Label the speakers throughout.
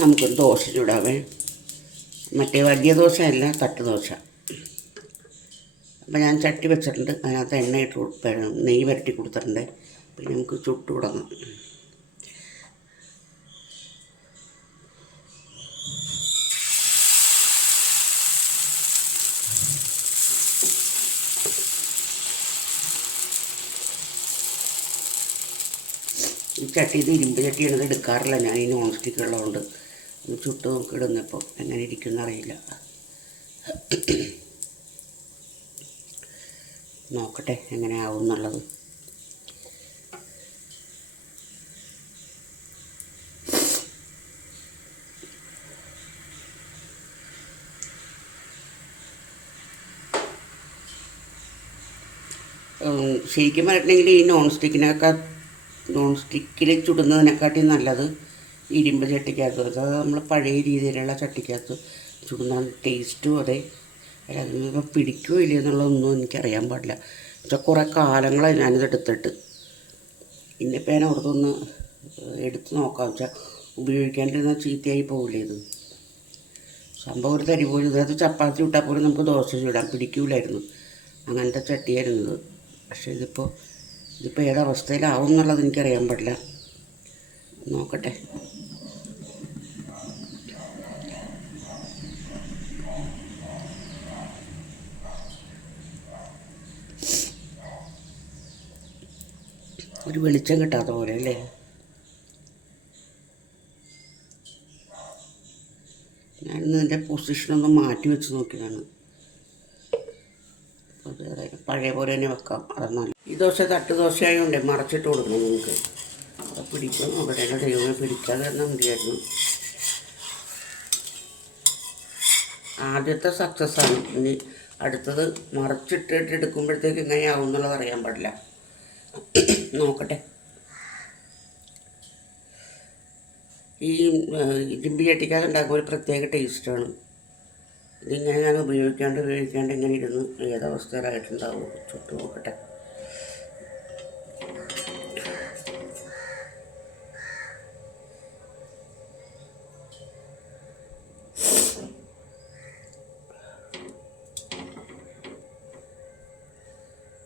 Speaker 1: നമുക്കൊരു ദോശ ചൂടാവേ. മറ്റേ വലിയ ദോശ അല്ല തട്ട് ദോശ. അപ്പോൾ ഞാൻ ചട്ടി വെച്ചിട്ടുണ്ട്. അതിനകത്ത് എണ്ണ ഇട്ട് നെയ്യ് വരട്ടി കൊടുത്തിട്ടുണ്ട്. പിന്നെ നമുക്ക് ചുട്ടു തുടങ്ങാം. ഈ ചട്ടി ഇത് ഇരുമ്പ് ചട്ടിയാണ് എടുക്കാറില്ല. ഞാൻ ഈ നോൺ സ്റ്റിക്ക് ഇത് ചുട്ട് നോക്കിടുന്നപ്പോൾ എങ്ങനെ ഇരിക്കുമെന്ന് അറിയില്ല. നോക്കട്ടെ എങ്ങനെ ആവും എന്നുള്ളത്. ശരിക്കും പറഞ്ഞിട്ടുണ്ടെങ്കിൽ ഈ നോൺ സ്റ്റിക്കിനൊക്കെ നോൺ സ്റ്റിക്കിൽ ചുടുന്നതിനെക്കാട്ടി നല്ലത് ഇരുമ്പ് ചട്ടിക്കകത്ത് അത് നമ്മൾ പഴയ രീതിയിലുള്ള ചട്ടിക്കകത്ത് ചുടുന്ന ടേസ്റ്റും അതെ. അതിനൊക്കെ പിടിക്കുമോ ഇല്ലയോ എന്നുള്ളതൊന്നും എനിക്കറിയാൻ പാടില്ല. പക്ഷെ കുറേ കാലങ്ങളായി ഞാനിത് എടുത്തിട്ട്. ഇന്നിപ്പോൾ ഞാൻ അവിടുന്ന് എടുത്ത് നോക്കാം. വെച്ചാൽ ഉപയോഗിക്കാണ്ടിരുന്ന ചീത്തയായി പോകില്ലേ ഇത്? സംഭവം ഒരു തരി പോലും ഇതിനകത്ത് ചപ്പാത്തി ഇട്ടാൽ പോലും നമുക്ക് ദോശ ചൂടാൻ പിടിക്കൂലായിരുന്നു. അങ്ങനത്തെ ചട്ടിയായിരുന്നു ഇത്. പക്ഷേ ഇതിപ്പോൾ ഇതിപ്പോൾ ഏതവസ്ഥയിലാവും എന്നുള്ളത് എനിക്കറിയാൻ പാടില്ല. നോക്കട്ടെ. ഒരു വെളിച്ചം കിട്ടാത്ത പോലെ അല്ലേ? ഞാനിന്ന് എന്റെ പൊസിഷനൊന്ന് മാറ്റി വെച്ച് നോക്കിയതാണ്. പഴയ പോലെ തന്നെ വെക്കാം. അതെന്നാൽ ഈ ദോശ തട്ട് ദോശയായി ഉണ്ട് മറച്ചിട്ട് കൊടുക്കണം അത് പിടിക്കും. അവിടെ പിടിക്കാതെ തന്നെ മതിയായിരുന്നു ആദ്യത്തെ സക്സസ് ആണ്. ഇനി അടുത്തത് മറച്ചിട്ടിട്ട് എടുക്കുമ്പോഴത്തേക്ക് എങ്ങനെയാവും എന്നുള്ളത് അറിയാൻ പാടില്ല. നോക്കട്ടെ. ഈ ഇരുമ്പി ചട്ടിക്കാതെ ഉണ്ടാക്കുമ്പോൾ ഒരു പ്രത്യേക ടേസ്റ്റാണ് ഇതിങ്ങനെ ഞാൻ ഉപയോഗിക്കാണ്ട് ഉപയോഗിക്കാണ്ട് ഇങ്ങനെ ഇരുന്ന് ഏതവസ്ഥയിലായിട്ടുണ്ടാവും? ചുട്ടു നോക്കട്ടെ.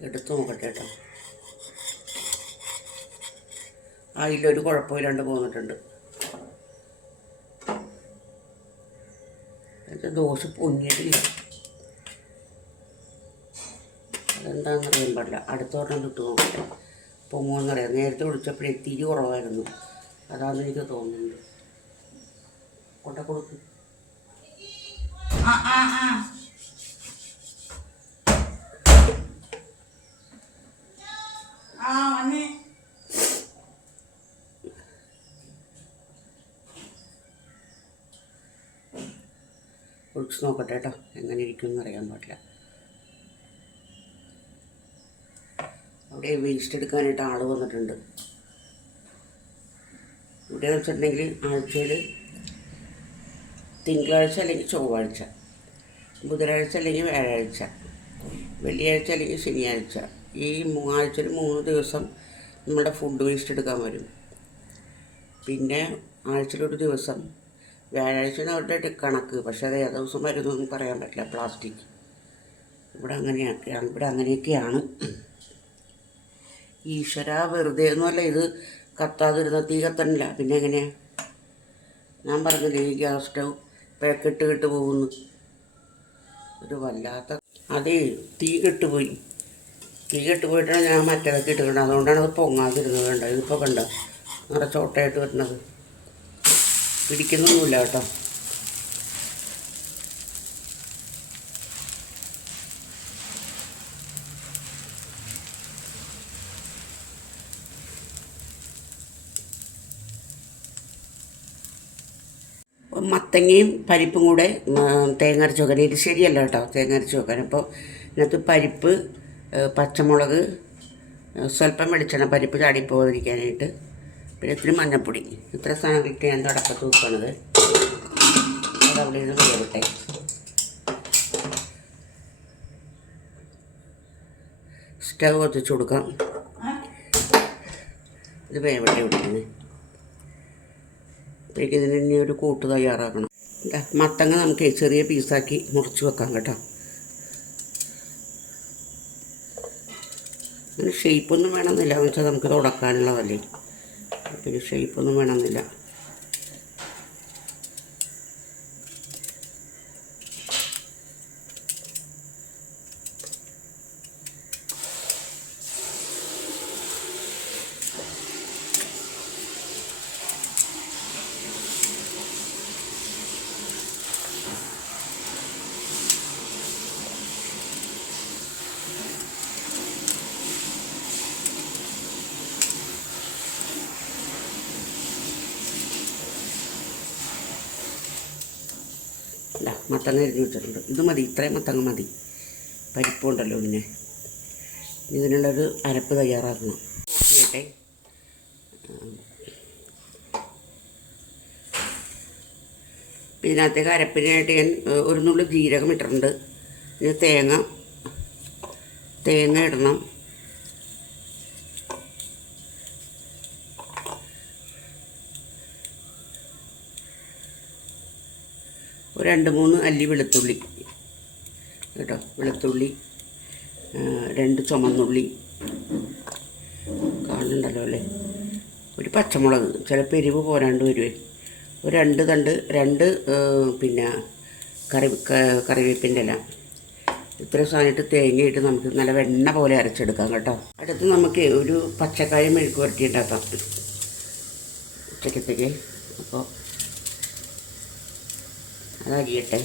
Speaker 1: എടുത്തു നോക്കട്ടെ കേട്ടോ. അതിലൊരു കുഴപ്പമില്ലാണ്ട് പോന്നിട്ടുണ്ട്. എന്നിട്ട് ദോശ പൊങ്ങിയിട്ടില്ല. അതെന്താണെന്ന് അറിയാൻ പാടില്ല. അടുത്തോട്ടം കിട്ടു നോക്കട്ടെ. പൊങ്ങുമെന്നറിയാം നേരത്തെ വിളിച്ചപ്പോഴേ തിരി കുറവായിരുന്നു. അതാണെന്ന് എനിക്ക് തോന്നുന്നുണ്ട്. കൊണ്ട കൊടുക്കും.
Speaker 2: ആ ആ ആ ആ വന്നേ
Speaker 1: ഒഴിച്ച് നോക്കട്ടെ കേട്ടോ. എങ്ങനെ ഇരിക്കുമെന്ന് അറിയാൻ പാടില്ല. അവിടെ വേസ്റ്റ് എടുക്കാനായിട്ട് ആൾ വന്നിട്ടുണ്ട്. ഇവിടെ വെച്ചിട്ടുണ്ടെങ്കിൽ ആഴ്ചയിൽ തിങ്കളാഴ്ച അല്ലെങ്കിൽ ചൊവ്വാഴ്ച ബുധനാഴ്ച അല്ലെങ്കിൽ വ്യാഴാഴ്ച വെള്ളിയാഴ്ച അല്ലെങ്കിൽ ശനിയാഴ്ച. ഈ ആഴ്ചയിൽ മൂന്ന് ദിവസം നമ്മുടെ ഫുഡ് വേസ്റ്റ് എടുക്കാൻ വരും. പിന്നെ ആഴ്ചയിലൊരു ദിവസം. വ്യാഴാഴ്ചയാണ് അവരുടെ കണക്ക്. പക്ഷേ അത് ഏത് ദിവസം വരുന്നൊന്നും പറയാൻ പറ്റില്ല. പ്ലാസ്റ്റിക് ഇവിടെ അങ്ങനെയൊക്കെയാണ്. ഇവിടെ അങ്ങനെയൊക്കെയാണ്. ഈശ്വര വെറുതെ ഒന്നുമല്ല ഇത് കത്താതിരുന്ന തീ കത്തണില്ല. പിന്നെ എങ്ങനെയാ? ഞാൻ പറഞ്ഞില്ലേ ഈ ഗ്യാസ് സ്റ്റൗ പാക്കറ്റ് കെട്ട് പോകുന്നു. ഒരു വല്ലാത്ത അതേ തീ കെട്ടുപോയി. തീ കെട്ടുപോയിട്ടാണ് ഞാൻ മറ്റേതൊക്കെ ഇട്ടിട്ടുണ്ട് അതുകൊണ്ടാണ് അത് പൊങ്ങാതിരുന്നത് കണ്ടോ? ഇതിപ്പോൾ കണ്ടോ? നിറച്ചോട്ടയായിട്ട് വരുന്നത്. പിടിക്കുന്നൊന്നുമില്ല കേട്ടോ. മത്തങ്ങയും പരിപ്പും കൂടെ തേങ്ങ വെക്കാൻ. ഇത് ശരിയല്ല കേട്ടോ തേങ്ങ വെക്കാൻ. അപ്പോൾ ഇതിനകത്ത് പരിപ്പ് പച്ചമുളക് സ്വല്പം വെളിച്ചെണ്ണ പരിപ്പ് ചാടിപ്പോകാതിരിക്കാനായിട്ട്. പിന്നെ ഇത്തിരി മഞ്ഞപ്പൊടി. ഇത്ര സാധനങ്ങളൊക്കെ ഞാൻ തുടക്കത്ത് വെക്കണത്. അത് അവിടെ നിന്ന് വേവട്ടെ സ്റ്റവ് കൊത്തിച്ചു കൊടുക്കാം. ഇത് വേവട്ടെ വിളിക്കുന്നത് അപ്പോഴേക്കും ഇതിന് ഇനി ഒരു കൂട്ട് തയ്യാറാക്കണം. മത്തങ്ങ നമുക്ക് ചെറിയ പീസാക്കി മുറിച്ച് വെക്കാം കേട്ടോ. അങ്ങനെ ഷേപ്പൊന്നും വേണമെന്നില്ല. എന്ന് വെച്ചാൽ നമുക്ക് തുടക്കാനുള്ളതല്ലേ പിന്നെ ഷേപ്പൊന്നും വേണമെന്നില്ല. ഇതാ മത്തങ്ങ അരിഞ്ഞ് വെച്ചിട്ടുണ്ട് ഇത് മതി ഇത്രയും മത്തങ്ങ മതി. പരിപ്പുണ്ടല്ലോ പിന്നെ. ഇതിനുള്ളൊരു അരപ്പ് തയ്യാറാക്കണം. ചെയ്യട്ടെ ഇതിനകത്തേക്ക് അരപ്പിനായിട്ട് ഞാൻ ഒരു നുള്ളി ജീരകം ഇട്ടിട്ടുണ്ട്. പിന്നെ തേങ്ങ തേങ്ങ ഇടണം. രണ്ട് മൂന്ന് അല്ലി വെളുത്തുള്ളി. കേട്ടോ? വെളുത്തുള്ളി രണ്ട് ചുമന്നുള്ളി. കാണുന്നുണ്ടല്ലോ അല്ലേ? ഒരു പച്ചമുളക്. ചിലപ്പോൾ എരിവ് പോരാണ്ട് വരുവേ. ഒരു രണ്ട് തണ്ട് രണ്ട് പിന്നെ കറി കറിവേപ്പിന്റെ ഇല. ഇത്ര സാധനമായിട്ട് തേങ്ങയിട്ട് നമുക്ക് നല്ല വെണ്ണ പോലെ അരച്ചെടുക്കാം കേട്ടോ. അടുത്ത് നമുക്ക് ഒരു പച്ചക്കായ മെഴുക്ക് വരട്ടി ഉണ്ടാക്കാം. ഉച്ചക്കത്തേക്ക്. അപ്പോൾ അതരിയട്ടെ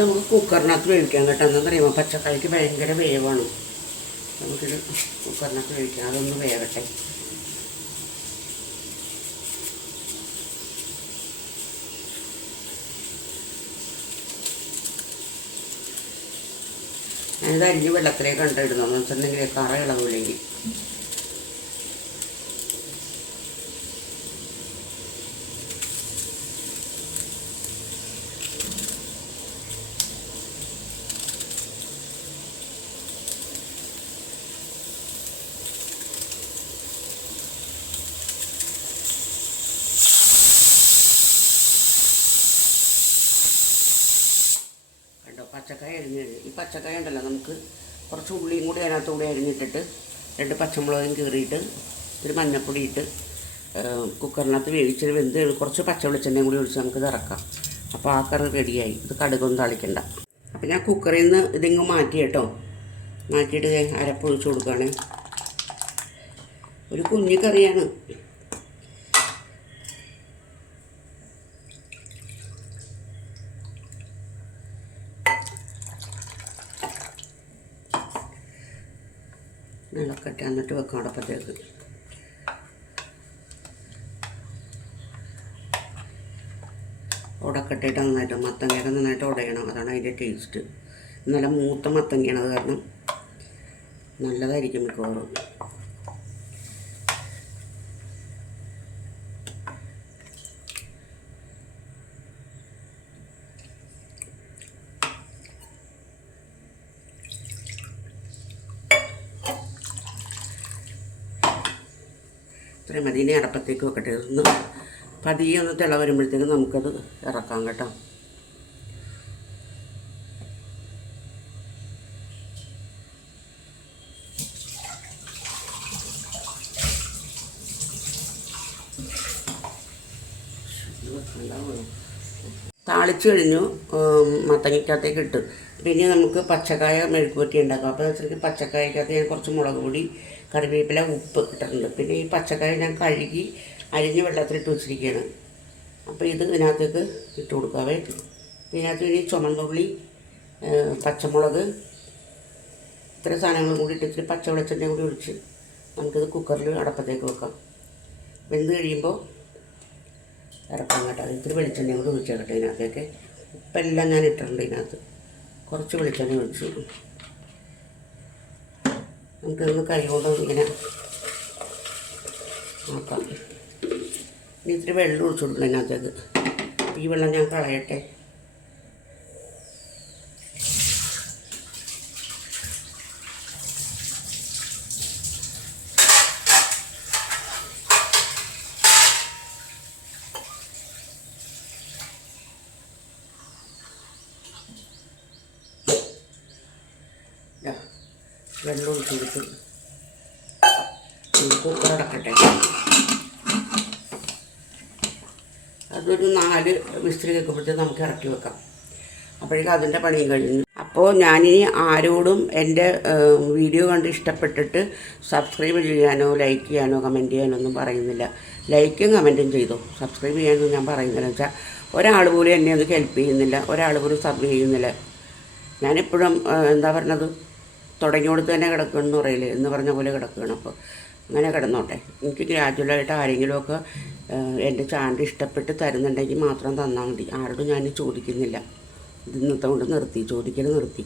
Speaker 1: നമുക്ക് കുക്കറിനകത്ത് വേവിക്കാം കേട്ടോ. എന്താ പറയുമ്പോൾ പച്ചക്കറിക്ക് ഭയങ്കര വേവാണ്. നമുക്കിത് കുക്കറിനകത്ത് വേവിക്കാം. അതൊന്ന് വേവട്ടെ. ഞാനിത് അരിഞ്ഞ് വെള്ളത്തിലേക്ക് കണ്ടിടുന്നു. എന്ന് വെച്ചിട്ടുണ്ടെങ്കിൽ കറ ഇളവില്ലെങ്കിൽ കണ്ടോ പച്ചക്കായ കഴിഞ്ഞു ഉണ്ടല്ലോ നമുക്ക്. കുറച്ച് ഉള്ളിയും കൂടി അതിനകത്ത് കൂടി അരിഞ്ഞിട്ടിട്ട് രണ്ട് പച്ചമുളകും കീറിയിട്ട് ഒരു മഞ്ഞപ്പൊടി ഇട്ട് കുക്കറിനകത്ത് വേവിച്ചിട്ട് വെന്ത് കുറച്ച് പച്ച വെളിച്ചെണ്ണയും കൂടി ഒഴിച്ച് നമുക്ക് ഇറക്കാം. അപ്പോൾ ആ കറി റെഡിയായി. ഇത് കടുകൊന്നും തളിക്കണ്ട. അപ്പോൾ ഞാൻ കുക്കറിൽ നിന്ന് ഇതിങ്ങ് മാറ്റി കേട്ടോ. മാറ്റിയിട്ട് അരപ്പൊഴിച്ച് കൊടുക്കുകയാണ് ഒരു കുഞ്ഞു കറിയാണ്. ഇളക്കട്ടെ എന്നിട്ട് വെക്കാം അടപ്പത്തേക്ക്. ഉടക്കട്ടിട്ട് നന്നായിട്ട് മത്തങ്ങയൊക്കെ നന്നായിട്ട് ഉടയണം. അതാണ് അതിന്റെ ടേസ്റ്റ് നല്ല മൂത്ത മത്തങ്ങയാണ് അത് കാരണം നല്ലതായിരിക്കും മിക്കവാറും. ഇത്രയും മതി ഇനി അടപ്പത്തേക്ക് വെക്കട്ടെ. ഒന്ന് പതിയെ ഒന്ന് തിള വരുമ്പോഴത്തേക്ക് നമുക്കത് ഇറക്കാം കേട്ടോ. താളിച്ചു കഴിഞ്ഞു മത്തങ്ങയ്ക്കകത്തേക്ക് ഇട്ട്. പിന്നെ നമുക്ക് പച്ചക്കായ മെഴുക്കുപറ്റി ഉണ്ടാക്കാം. അപ്പോൾ വെച്ചിട്ടുണ്ടെങ്കിൽ പച്ചക്കായക്കകത്ത് ഞാൻ കുറച്ച് മുളക് പൊടി കറിവേപ്പില ഉപ്പ് ഇട്ടിട്ടുണ്ട്. പിന്നെ ഈ പച്ചക്കറി ഞാൻ കഴുകി അരിഞ്ഞ് വെള്ളത്തിലിട്ട് വെച്ചിരിക്കുകയാണ്. അപ്പോൾ ഇത് ഇതിനകത്തേക്ക് ഇട്ട് കൊടുക്കാവേ. ഇതിനകത്ത് ഇനി ചുമന്നുള്ളി പച്ചമുളക് ഇത്ര സാധനങ്ങളും കൂടി ഇട്ട് ഇച്ചിരി പച്ച വെളിച്ചെണ്ണ കൂടി ഒഴിച്ച് നമുക്കിത് കുക്കറിൽ അടപ്പത്തേക്ക് വെക്കാം. വെന്ത് കഴിയുമ്പോൾ ഇറക്കാൻ കേട്ടോ. ഇത്തിരി വെളിച്ചെണ്ണയും കൂടി ഒഴിച്ചേക്കട്ടെ ഇതിനകത്തേക്ക്. ഉപ്പെല്ലാം ഞാൻ ഇട്ടിട്ടുണ്ട് ഇതിനകത്ത്. കുറച്ച് വെളിച്ചെണ്ണ ഒഴിച്ചു. നമുക്കിതൊന്ന് കൈ കൊണ്ടൊന്ന് ഇങ്ങനെ നോക്കാം. ഇത്തിരി വെള്ളം ഒഴിച്ചു കൊടുക്കണം അതിനകത്തേക്ക്. ഈ വെള്ളം ഞാൻ കളയട്ടെ ഇതാ, വെള്ളം കുക്കറടക്കട്ടെ അതൊരു നാല് വിസിൽ കേൾക്കുമ്പോഴത്തേക്ക് നമുക്ക് ഇറക്കി വെക്കാം. അപ്പോഴേക്കും അതിന്റെ പണിയും കഴിഞ്ഞു. അപ്പോൾ ഞാനിനി ആരോടും എന്റെ വീഡിയോ കണ്ട് ഇഷ്ടപ്പെട്ടിട്ട് സബ്സ്ക്രൈബ് ചെയ്യാനോ ലൈക്ക് ചെയ്യാനോ കമന്റ് ചെയ്യാനോ ഒന്നും പറയുന്നില്ല. ലൈക്കും കമന്റും ചെയ്തു. സബ്സ്ക്രൈബ് ചെയ്യാനൊന്നും ഞാൻ പറയുന്നില്ല. വെച്ചാൽ ഒരാൾ പോലും എന്നെ അത് ഹെൽപ്പ് ചെയ്യുന്നില്ല. ഒരാൾ പോലും സബ് ചെയ്യുന്നില്ല. ഞാനെപ്പോഴും എന്താ പറഞ്ഞത്? തുടങ്ങിയോടത്ത് തന്നെ കിടക്കുമെന്ന് പറയില്ലേ എന്ന് പറഞ്ഞ പോലെ കിടക്കുകയാണ്. അപ്പോൾ അങ്ങനെ കിടന്നോട്ടെ. എനിക്ക് ഗ്രാജുവലായിട്ട് ആരെങ്കിലുമൊക്കെ എന്റെ ചാനൽ ഇഷ്ടപ്പെട്ട് തരുന്നുണ്ടെങ്കിൽ മാത്രം തന്നാൽ മതി. ആരോടും ഞാൻ ചോദിക്കുന്നില്ല. ഇന്നത്തെ കൊണ്ട് നിർത്തി ചോദിക്കൽ നിർത്തി.